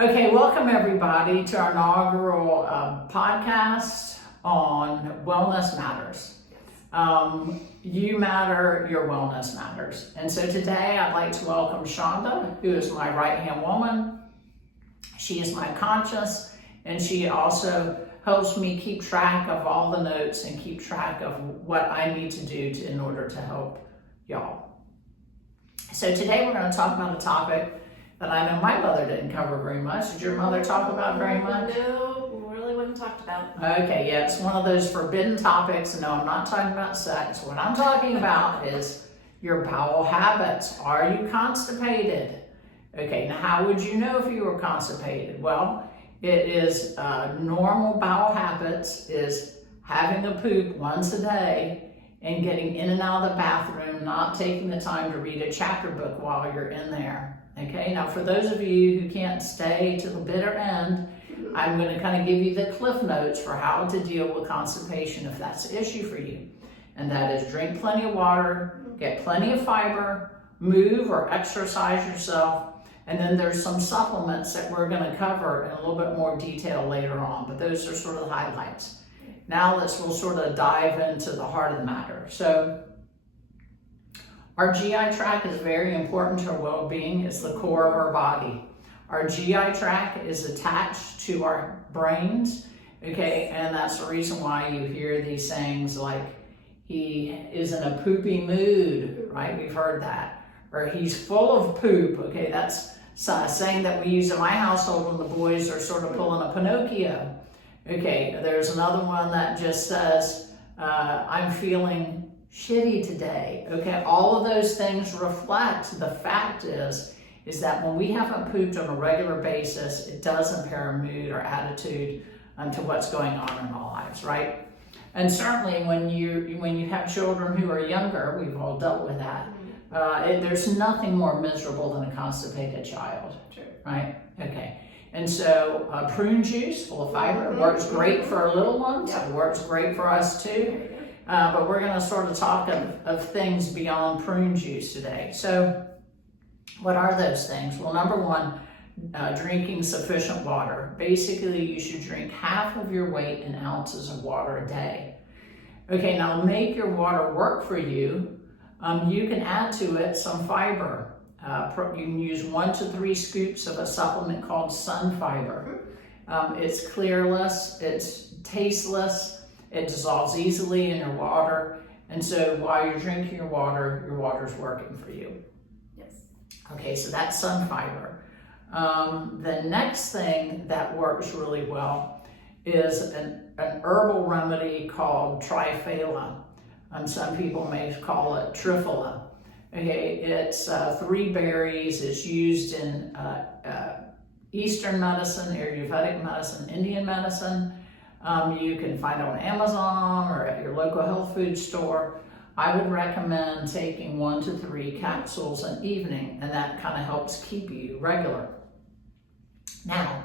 Okay, welcome everybody to our inaugural podcast on Wellness Matters. You matter, your wellness matters. And so today I'd like to welcome Shonda, who is my right-hand woman. She is my conscience, and she also helps me keep track of all the notes and keep track of what I need to do in order to help y'all. So today we're going to talk about a topic that I know my mother didn't cover very much. Did your mother talk about very much? No, really wasn't talked about. Okay, yeah, it's one of those forbidden topics. No, I'm not talking about sex. What I'm talking about is your bowel habits. Are you constipated? Okay, now how would you know if you were constipated? Well, it is normal bowel habits is having a poop once a day and getting in and out of the bathroom, not taking the time to read a chapter book while you're in there. Okay, now for those of you who can't stay to the bitter end, I'm going to kind of give you the cliff notes for how to deal with constipation if that's an issue for you. And that is drink plenty of water, get plenty of fiber, move or exercise yourself, and then there's some supplements that we're going to cover in a little bit more detail later on, but those are sort of the highlights. Now we'll sort of dive into the heart of the matter. So our GI tract is very important to our well-being. It's the core of our body. Our GI tract is attached to our brains, okay? And that's the reason why you hear these sayings like, he is in a poopy mood, right? We've heard that. Or he's full of poop, okay? That's a saying that we use in my household when the boys are sort of pulling a Pinocchio. Okay, there's another one that just says, I'm feeling shitty today. Okay, all of those things reflect the fact is that when we haven't pooped on a regular basis, it does impair our mood or attitude to what's going on in our lives, right? And certainly when you have children who are younger, we've all dealt with that. There's nothing more miserable than a constipated child, right? Okay. And so prune juice full of fiber works great for our little ones. It works great for us too. But we're going to sort of talk of things beyond prune juice today. So what are those things? Well, number one, drinking sufficient water. Basically, you should drink half of your weight in ounces of water a day. Okay, now make your water work for you. You can add to it some fiber. You can use 1 to 3 scoops of a supplement called sun fiber. It's clearless, it's tasteless, it dissolves easily in your water, and so while you're drinking your water's working for you. Yes. Okay, so that's sun fiber. The next thing that works really well is an herbal remedy called triphala. Some people may call it triphala. Okay, it's 3 berries. It's used in Eastern medicine, Ayurvedic medicine, Indian medicine. You can find it on Amazon or at your local health food store. I would recommend taking 1 to 3 capsules an evening, and that kind of helps keep you regular. Now,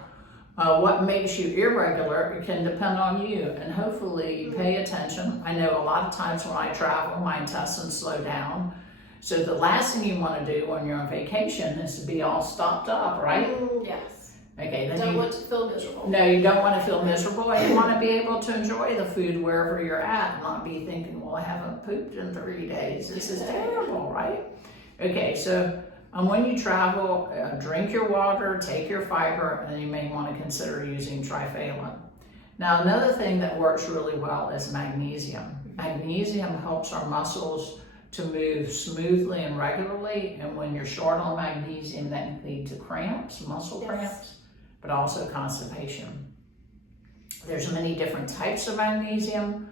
what makes you irregular can depend on you, and hopefully you pay attention. I know a lot of times when I travel, my intestines slow down. So the last thing you want to do when you're on vacation is to be all stopped up, right? Yes. Okay. Then don't want to feel miserable. No, you don't want to feel miserable, and you want to be able to enjoy the food wherever you're at, and not be thinking, well, I haven't pooped in 3 days. This is terrible, right? Okay, so when you travel, drink your water, take your fiber, and you may want to consider using triphala. Now, another thing that works really well is magnesium. Magnesium helps our muscles to move smoothly and regularly, and when you're short on magnesium, that can lead to cramps, muscle cramps, but also constipation. There's many different types of magnesium.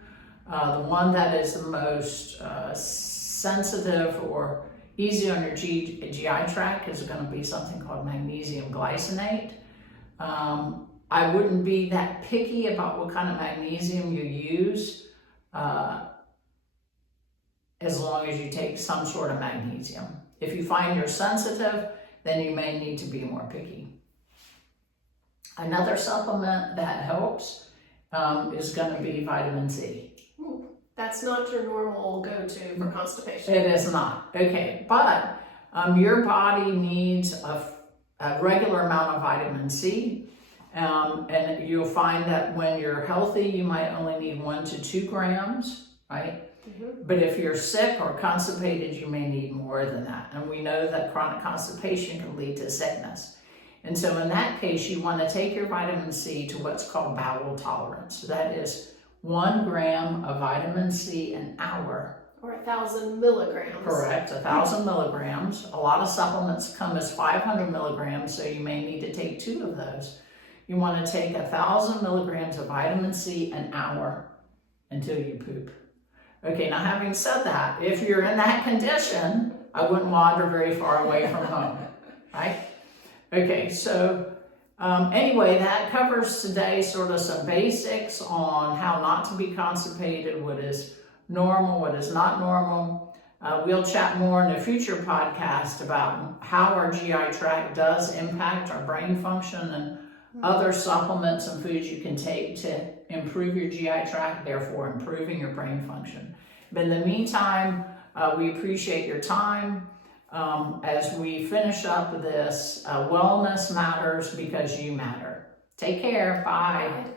The one that is the most sensitive or easy on your GI tract is going to be something called magnesium glycinate. I wouldn't be that picky about what kind of magnesium you use, as long as you take some sort of magnesium. If you find you're sensitive, then you may need to be more picky. Another supplement that helps is going to be vitamin C. That's not your normal go-to for constipation. It is not. Okay, but your body needs a a regular amount of vitamin C. And you'll find that when you're healthy, you might only need 1 to 2 grams, right? But if you're sick or constipated, you may need more than that. And we know that chronic constipation can lead to sickness. And so in that case, you want to take your vitamin C to what's called bowel tolerance. That is 1 gram of vitamin C an hour. Or 1,000 milligrams. Correct, 1,000 milligrams. A lot of supplements come as 500 milligrams, so you may need to take 2 of those. You want to take 1,000 milligrams of vitamin C an hour until you poop. Okay, now having said that, if you're in that condition, I wouldn't wander very far away from home, right? Okay, so anyway, that covers today sort of some basics on how not to be constipated, what is normal, what is not normal. We'll chat more in a future podcast about how our GI tract does impact our brain function and other supplements and foods you can take to improve your GI tract, therefore improving your brain function. But in the meantime, we appreciate your time as we finish up this Wellness Matters Because You Matter. Take care. Bye. Bye.